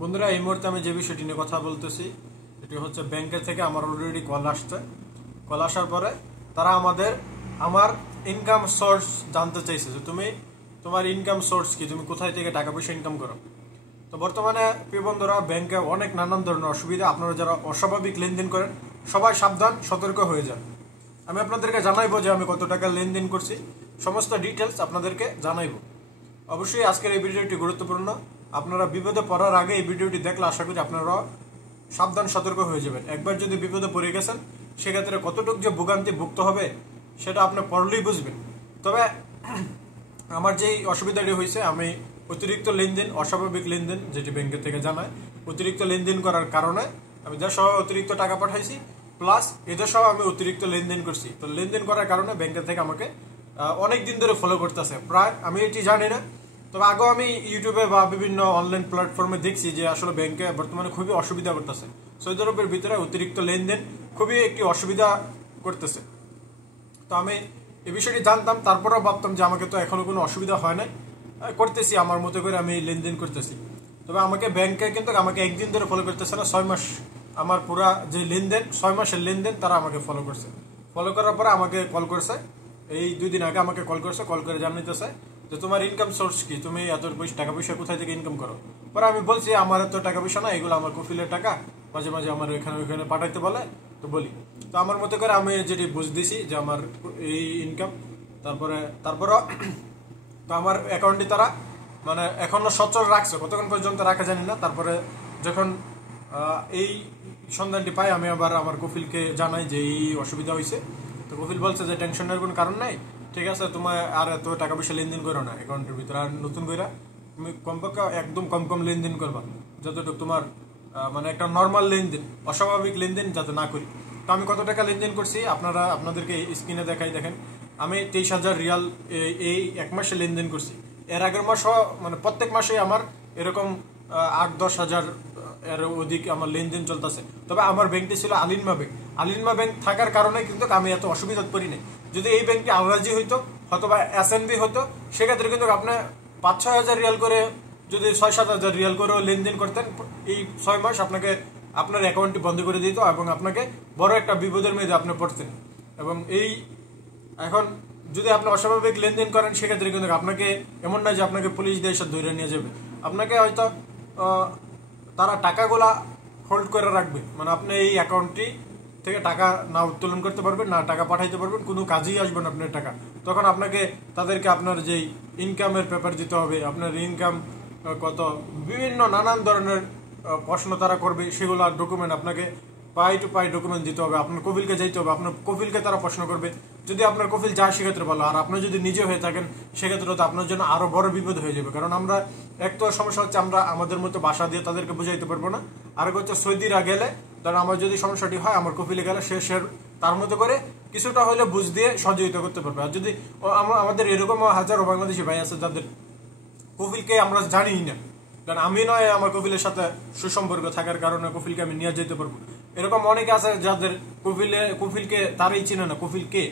বন্ধুরা, এই মুহূর্তে আমি যে বিষয়টি নিয়ে কথা বলতেছি এটি হচ্ছে ব্যাংকের থেকে আমার অলরেডি কল আসছে। কল আসার পরে তারা আমার ইনকাম সোর্স জানতে চাইছে যে তোমার ইনকাম সোর্স কি, তুমি কোথায় থেকে টাকা পয়সা ইনকাম করো। তো বর্তমানে প্রিয় বন্ধুরা, ব্যাংকে অনেক নানান ধরনের অসুবিধা। আপনারা যারা অস্বাভাবিক লেনদেন করেন সবাই সাবধান, সতর্ক হয়ে যান। আমি আপনাদেরকে জানাইবো যে আমি কত টাকা লেনদেন করছি, সমস্ত ডিটেলস আপনাদেরকে জানাইবো। অবশ্যই আজকের এই ভিডিওটি গুরুত্বপূর্ণ। আপনারা বিপদে পড়ার আগে এই ভিডিওটি দেখলে আশা করি আপনারা সাবধান, সতর্ক হয়ে যাবেন। একবার যদি বিপদে পড়ে গেছেন সেক্ষেত্রে কতটুকু যে ভোগান্তি ভুগতে হবে সেটা আপনি পড়লেই বুঝবেন। তবে আমার যেই অসুবিধাটি হয়েছে, আমি অতিরিক্ত লেনদেন, অস্বাভাবিক লেনদেন যেটি ব্যাংকের থেকে জানায়, অতিরিক্ত লেনদেন করার কারণে আমি দেশসহ অতিরিক্ত টাকা পাঠাইছি, প্লাস এদেশেও আমি অতিরিক্ত লেনদেন করছি। তো লেনদেন করার কারণে ব্যাংকের থেকে আমাকে অনেক দিন ধরে ফলো করতেছে। প্রায় আমি এটি জানি না, তবে আগেও আমি ইউটিউবে বা বিভিন্ন অনলাইন প্ল্যাটফর্মে দেখছি যে আসলে ব্যাংকে বর্তমানে খুবই অসুবিধা করতেছে। সৌদি আরবের ভিতরে অতিরিক্ত লেনদেন খুবই একটি অসুবিধা করতেছে। তো আমি এই বিষয়টি জানতাম, তারপরেও ভাবতাম যে আমাকে তো এখনো কোনো অসুবিধা হয় নাই, করতেছি আমার মতো করে আমি লেনদেন করতেছি। তবে আমাকে ব্যাংকে কিন্তু আমাকে একদিন ধরে ফলো করতেছে না, 6 মাস আমার পুরা যে লেনদেন, 6 মাসের লেনদেন তারা আমাকে ফলো করছে। ফলো করার পরে আমাকে কল করছে, এই 2 দিন আগে আমাকে কল করছে। কল করে জানাইতেছে যে তোমার ইনকাম সোর্স কি, তুমি এত টাকা পয়সা কোথায় থেকে ইনকাম করো। পরে আমি বলছি আমার এত টাকা পয়সা না, এগুলো আমার কফিলের টাকা, মাঝে মাঝে আমার এখানে ওইখানে পাঠাইতে বলে, তো বলি। তো আমার মতো করে আমি যেটি বুঝ দিছি যে আমার এই ইনকাম। তারপরে তো আমার অ্যাকাউন্টটি তারা মানে এখনো সচল রাখছে, কতক্ষণ পর্যন্ত রাখা জানি না। তারপরে যখন এই সন্ধানটি পাই, আমি আবার আমার কফিলকে জানাই যে এই অসুবিধা হয়েছে। তো কফিল বলছে যে টেনশনের কোনো কারণ নাই, ঠিক আছে, তোমার আর এত টাকা পয়সা লেনদেন করো না অ্যাকাউন্টের ভিতরে। আর নতুন করে তুমি কমপক্ষে একদম কম লেনদেন করবা, যতটুকু তোমার মানে একটা নর্মাল লেনদেন, অস্বাভাবিক লেনদেন যাতে না করি। তো আমি কত টাকা লেনদেন করছি আপনাদেরকে স্ক্রিনে দেখাই, দেখেন। আমি 23,000 রিয়াল এই 1 মাসে লেনদেন করছি। এর আগের মাসও মানে প্রত্যেক মাসে আমার এরকম 8-10 হাজার এর অধিক আমার লেনদেন চলতেছে। তবে আমার ব্যাংকটি ছিল আলিনমা ব্যাংক। আলিনমা ব্যাংক থাকার কারণে কিন্তু আমি এত অসুবিধা পড়ি নাই। যদি এই ব্যাংকটি আলরাজি হইতো অথবা এসএনবি হতো, সেক্ষেত্রে কিন্তু আপনি 5-6 হাজার রিয়াল করে, যদি 6-7 হাজার রিয়াল করেও লেনদেন করতেন, এই 6 মাস আপনাকে আপনার অ্যাকাউন্টটি বন্ধ করে দিত এবং আপনাকে বড় একটা বিপদের মধ্যে আপনি পড়তেন। এবং এই এখন যদি আপনি অস্বাভাবিক লেনদেন করেন সেক্ষেত্রে কিন্তু আপনাকে এমন নয় যে আপনাকে পুলিশ দিয়ে এসে ধরে নিয়ে যাবে, আপনাকে হয়তো তারা টাকাগুলা হোল্ড করে রাখবে। মানে আপনি এই অ্যাকাউন্টটি থেকে টাকা না উত্তোলন করতে পারবেন, না টাকা পাঠাইতে পারবেন, কোনো কাজেই আসবে না আপনার টাকা। তখন আপনাকে তাদেরকে আপনার যেই ইনকামের পেপার দিতে হবে, আপনার ইনকাম কত, বিভিন্ন নানান ধরনের প্রশ্ন তারা করবে, সেগুলো ডকুমেন্ট আপনাকে পাই টু পাই ডকুমেন্ট দিতে হবে। আপনার কফিলকে যাইতে হবে, আপনার কফিলকে তারা প্রশ্ন করবে। যদি আপনার কফিল যায় সেক্ষেত্রে ভালো, আর আপনি যদি নিজে হয়ে থাকেন সেক্ষেত্রে তো আপনার জন্য আরো বড় বিপদ হয়ে যাবে। কারণ আমরা এক তো সমস্যা হচ্ছে আমরা আমাদের মতো ভাষা দিয়ে তাদেরকে বুঝাইতে পারবো না, আর হচ্ছে সৌদিরা গেলে ধরেন আমার যদি সমস্যাটি হয়, আমার কফিলে গেলে সে তার মতো করে কিছুটা হলে বুঝ দিয়ে সহযোগিতা করতে পারবে। আর যদি আমাদের এরকম হাজারো বাংলাদেশি ভাই আছে যাদের কফিলকে আমরা জানি না, কারণ আমি নয় আমার কফিলের সাথে সুসম্পর্ক থাকার কারণে কফিলকে আমি নিয়ে যেতে পারবো। এরকম অনেকে আছে যাদের কফিলকে তারাই চিনে না কফিল কে।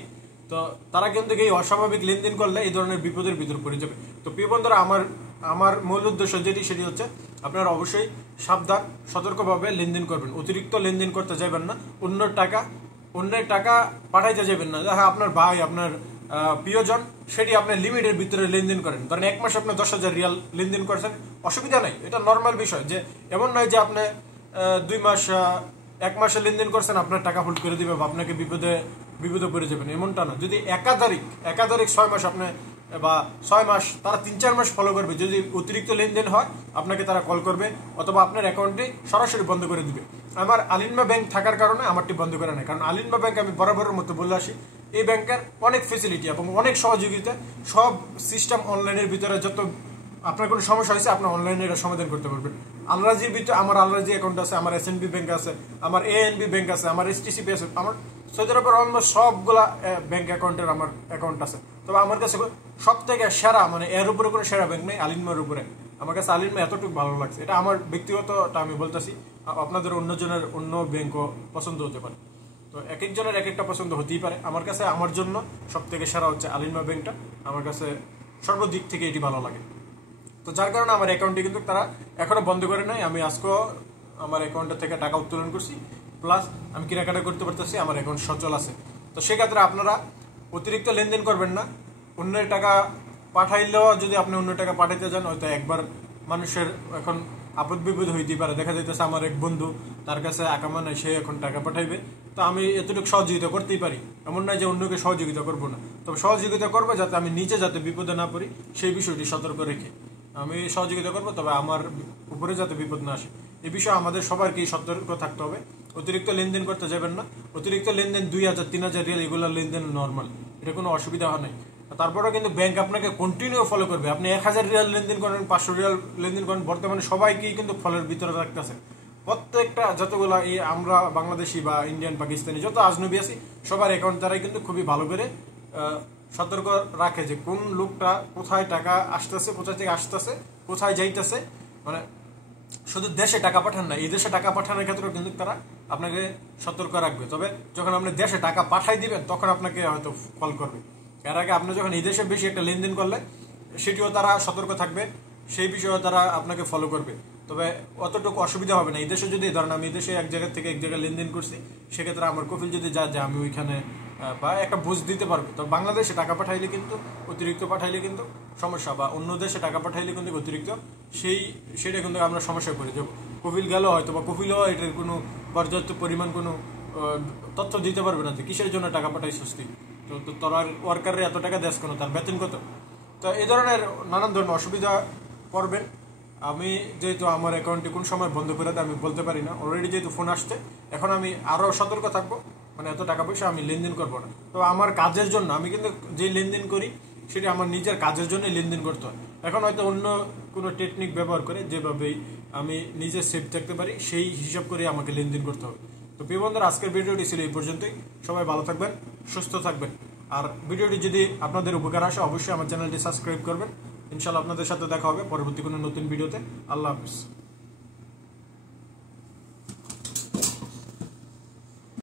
তো তারা কিন্তু এই অস্বাভাবিক লেনদেন করলে এই ধরনের বিপদের ভিতর পড়ে যাবে। তো প্রিয় বন্ধুরা, আমার মূল উদ্দেশ্য সেটি হচ্ছে আপনারা অবশ্যই সাবধান, সতর্কভাবে লেনদেন করবেন। অতিরিক্ত লেনদেন করতে যাবেন না, অন্যের টাকা পাঠাইতে যাবেন না। হ্যাঁ, আপনার ভাই, আপনার প্রিয়জন, সেটি আপনার লিমিটের ভিতরে লেনদেন করেন। ধরেন 1 মাসে আপনি 10,000 রিয়াল লেনদেন করছেন, অসুবিধা নাই, এটা নর্মাল বিষয়। যে এমন নয় যে আপনি 2 মাস 1 মাসে লেনদেন করছেন আপনার টাকা হোল্ড করে দিবে বা আপনাকে বিপদে পড়ে যাবেন, এমনটা না। যদি একাধারিক 6 মাস আপনি বা 6 মাস, তারা 3-4 মাস ফলো করবে। যদি অতিরিক্ত লেনদেন হয় আপনাকে তারা কল করবে অথবা আপনার অ্যাকাউন্টটি সরাসরি বন্ধ করে দিবে। আমার আলিনমা ব্যাংক থাকার কারণে আমারটি বন্ধ করে নেয়, কারণ আলিনমা ব্যাংক আমি বরাবরের মতো বলে আসি, এই ব্যাংকের অনেক ফেসিলিটি এবং অনেক সহযোগিতা, সব সিস্টেম অনলাইনের ভিতরে। যত আপনার কোনো সমস্যা হয়েছে আপনি অনলাইনে এটা সমাধান করতে পারবেন। আলরাজির ভিতরে আমার আলরাজি অ্যাকাউন্ট আছে, আমার এসএনবি ব্যাংক আছে, আমার এএনবি ব্যাংক আছে, আমার এসটিসিপি আছে, আমার সৌদি আরবের অলমোস্ট সবগুলা ব্যাংক অ্যাকাউন্টের আমার অ্যাকাউন্ট আছে। তবে আমার কাছে সব থেকে সেরা, মানে এর উপরে কোনো সেরা ব্যাংক নেই, আলিনমার উপরে। আমার কাছে আলিনমা এতটুকু ভালো লাগছে, এটা আমার ব্যক্তিগতটা আমি বলতেছি। আপনাদের অন্যজনের অন্য ব্যাংকও পছন্দ হতে পারে, তো এক একজনের এক একটা পছন্দ হতেই পারে। আমার কাছে আমার জন্য সব থেকে সেরা হচ্ছে আলিনমা ব্যাংকটা, আমার কাছে সর্বদিক থেকে এটি ভালো লাগে। তো তো যার কারণে আমার অ্যাকাউন্টটি কিন্তু তারা এখনো বন্ধ করে নাই। আমি আজকেও আমার অ্যাকাউন্টের থেকে টাকা উত্তোলন করছি, প্লাস আমি কেনাকাটা করতে পারতেছি, আমার অ্যাকাউন্ট সচল আছে। তো সেক্ষেত্রে আপনারা অতিরিক্ত লেনদেন করবেন না। অন্যের টাকা পাঠাইলেও যদি আপনি অন্য টাকা পাঠাইতে যান, হয়তো একবার মানুষের এখন আপদ বিপদ হইতেই পারে। দেখা যাইতেছে আমার এক বন্ধু, তার কাছে আকামা নাই, সে এখন টাকা পাঠাইবে, তো আমি এতটুকু সহযোগিতা করতেই পারি, এমন নয় যে অন্যকে সহযোগিতা করবো না। তবে সহযোগিতা করবো যাতে আমি নিজে যাতে বিপদে না পড়ি, সেই বিষয়টি সতর্ক রেখে আমি সহযোগিতা করবো, তবে আমার উপরে যাতে বিপদ না আসে। এই বিষয়ে আমাদের সবারকেই সতর্ক থাকতে হবে। অতিরিক্ত লেনদেন করতে যাবেন না। অতিরিক্ত লেনদেন 2000-3000 রিয়াল এগুলো লেনদেন নর্মাল, এটা কোনো অসুবিধা হয় নাই। তারপরেও কিন্তু ব্যাংক আপনাকে কন্টিনিউ ফলো করবে। আপনি 1000 রিয়াল লেনদেন করেন, 500 রিয়াল লেনদেন করেন, বর্তমানে সবাইকেই কিন্তু ফলের ভিতরে রাখতেছে। প্রত্যেকটা যতগুলা এই আমরা বাংলাদেশি বা ইন্ডিয়ান, পাকিস্তানি যত আজনবী আছি, সবার অ্যাকাউন্ট দ্বারাই কিন্তু খুবই ভালো করে সতর্ক রাখে যে কোন লোকটা কোথায় টাকা আসতেছে, কোথায় থেকে আসতেছে, কোথায় যাইতেছে। মানে শুধু দেশে টাকা পাঠান না, এই দেশে টাকা পাঠানোর ক্ষেত্রেও কিন্তু তারা আপনাকে সতর্ক রাখবে। তবে যখন আপনি দেশে টাকা পাঠাই দিবেন, তখন আপনাকে হয়তো কল করবে। এর আগে আপনি যখন এই দেশে বেশি একটা লেনদেন করলে, সেটিও তারা সতর্ক থাকবে, সেই বিষয়েও তারা আপনাকে ফলো করবে। তবে অতটুকু অসুবিধা হবে না। এই দেশে যদি ধরেন আমি এই দেশে এক জায়গা থেকে এক জায়গায় লেনদেন করছি, সেক্ষেত্রে আমার কফিল যদি যা যে আমি ওইখানে বা একটা বুঝ দিতে পারবে। তো বাংলাদেশে টাকা পাঠাইলে কিন্তু অতিরিক্ত পাঠাইলে কিন্তু সমস্যা, বা অন্য দেশে টাকা পাঠাইলে কিন্তু অতিরিক্ত সেটা কিন্তু আমরা সমস্যায় পড়ে যাবো। কফিল গেল হয়তো, বা কফিলও এটার কোনো পর্যাপ্ত পরিমাণ কোনো তথ্য দিতে পারবে না যে কিসের জন্য টাকা পাঠাই সস্তি। তো তোরা ওয়ার্কারের এত টাকা দেশ কোনো, তার বেতন কত। তো এই ধরনের নানান ধরনের অসুবিধা পড়বেন। আমি যেহেতু আমার অ্যাকাউন্টটি কোন সময় বন্ধ করে দেয় আমি বলতে পারি না, অলরেডি যেহেতু ফোন আসছে, এখন আমি আরও সতর্ক থাকবো। মানে এত টাকা পয়সা আমি লেনদেন করবো না। তো আমার কাজের জন্য আমি কিন্তু যে লেনদেন করি, সেটা আমার নিজের কাজের জন্যই লেনদেন করতে হয়। এখন হয়তো অন্য কোনো টেকনিক ব্যবহার করে যেভাবেই আমি নিজে সেফ থাকতে পারি, সেই হিসাব করে আমাকে লেনদেন করতে হবে। তো প্রিয় বন্ধুরা, আজকের ভিডিওটি ছিল এই পর্যন্তই। সবাই ভালো থাকবেন, সুস্থ থাকবেন। আর ভিডিওটি যদি আপনাদের উপকার আসে, অবশ্যই আমার চ্যানেলটি সাবস্ক্রাইব করবেন। ইনশাআল্লাহ আপনাদের সাথে দেখা হবে পরবর্তী কোনো নতুন ভিডিওতে। আল্লাহ হাফিজ।